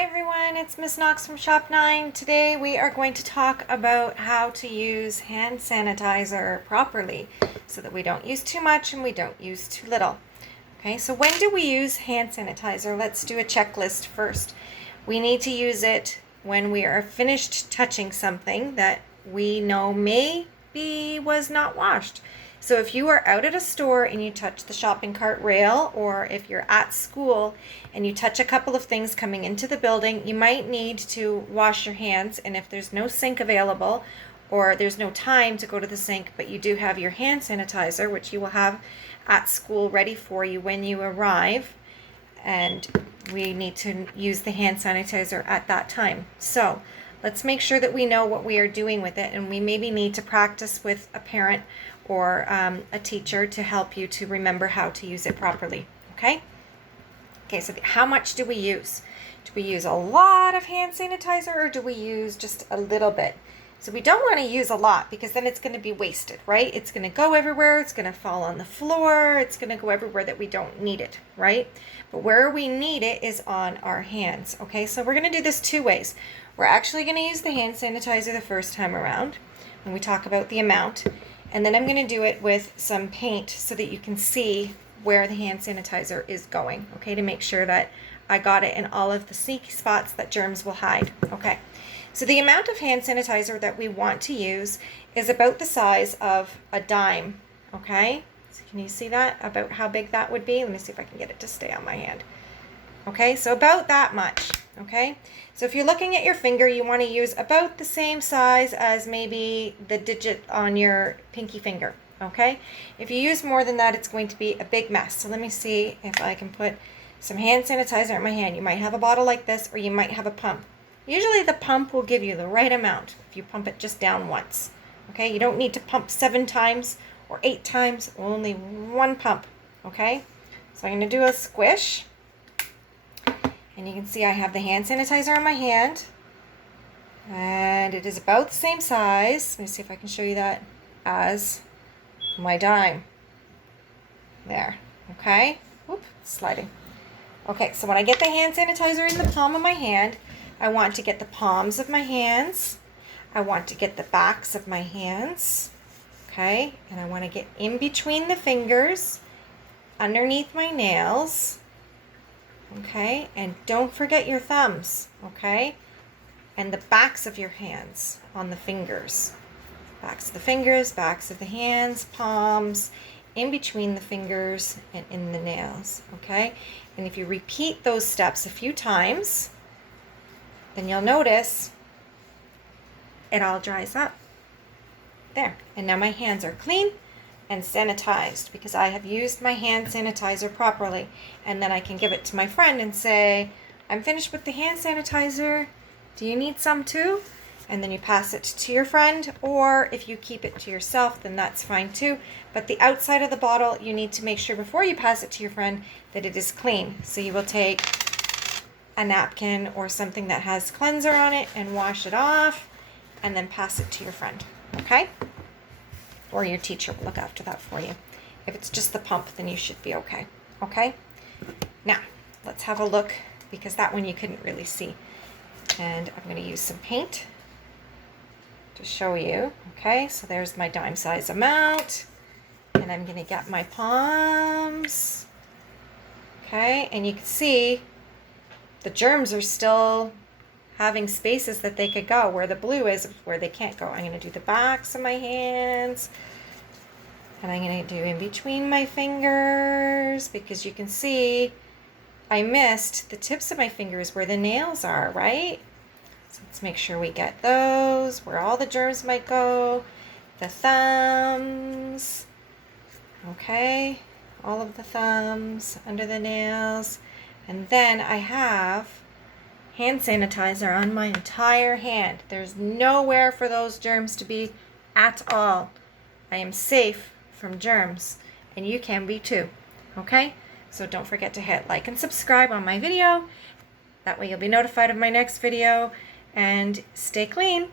Hi everyone, it's Miss Knox from Shop 9. Today we are going to talk about how to use hand sanitizer properly so that we don't use too much and we don't use too little. Okay, so when do we use hand sanitizer? Let's do a checklist first. We need to use it when we are finished touching something that we know maybe was not washed. So if you are out at a store and you touch the shopping cart rail, or if you're at school and you touch a couple of things coming into the building, you might need to wash your hands. And if there's no sink available or there's no time to go to the sink, but you do have your hand sanitizer, which you will have at school ready for you when you arrive, and we need to use the hand sanitizer at that time. So let's make sure that we know what we are doing with it, and we maybe need to practice with a parent or a teacher to help you to remember how to use it properly. Okay, so how much do we use? Do we use a lot of hand sanitizer or do we use just a little bit? So we don't want to use a lot because then it's going to be wasted, right? It's going to go everywhere. It's going to fall on the floor. It's going to go everywhere that we don't need it, right? But where we need it is on our hands. Okay, so we're going to do this two ways. We're actually going to use the hand sanitizer the first time around when we talk about the amount. And then I'm going to do it with some paint so that you can see where the hand sanitizer is going, okay, to make sure that I got it in all of the sneaky spots that germs will hide. Okay, so the amount of hand sanitizer that we want to use is about the size of a dime, okay? So can you see that, about how big that would be? Let me see if I can get it to stay on my hand. Okay, so about that much, okay? So if you're looking at your finger, you want to use about the same size as maybe the digit on your pinky finger, okay? If you use more than that, it's going to be a big mess. So let me see if I can put some hand sanitizer in my hand. You might have a bottle like this, or you might have a pump. Usually the pump will give you the right amount if you pump it just down once, okay? You don't need to pump 7 times or 8 times, only one pump, okay? So I'm going to do a squish. And you can see I have the hand sanitizer in my hand, and it is about the same size. Let me see if I can show you that, as my dime. There, okay? Whoop, it's sliding. Okay, so when I get the hand sanitizer in the palm of my hand, I want to get the palms of my hands. I want to get the backs of my hands, okay? And I want to get in between the fingers, underneath my nails. Okay, and don't forget your thumbs, okay? And the backs of your hands on the fingers. Backs of the fingers, backs of the hands, palms, in between the fingers, and in the nails, okay? And if you repeat those steps a few times, then you'll notice it all dries up. There, and now my hands are clean and sanitized because I have used my hand sanitizer properly. And then I can give it to my friend and say, I'm finished with the hand sanitizer. Do you need some too? And then you pass it to your friend, or if you keep it to yourself, then that's fine too. But the outside of the bottle, you need to make sure before you pass it to your friend that it is clean. So you will take a napkin or something that has cleanser on it and wash it off and then pass it to your friend, okay? Or your teacher will look after that for you. If it's just the pump, then you should be okay. Okay? Now, let's have a look, because that one you couldn't really see. And I'm going to use some paint to show you. Okay, so there's my dime size amount. And I'm going to get my palms. Okay, and you can see the germs are still having spaces that they could go. Where the blue is where they can't go. I'm going to do the backs of my hands. And I'm going to do in between my fingers, because you can see I missed the tips of my fingers where the nails are, right? So let's make sure we get those, where all the germs might go. The thumbs. Okay, all of the thumbs, under the nails. And then I have hand sanitizer on my entire hand. There's nowhere for those germs to be at all. I am safe from germs, and you can be too. Okay, so don't forget to hit like and subscribe on my video. That way you'll be notified of my next video, and stay clean.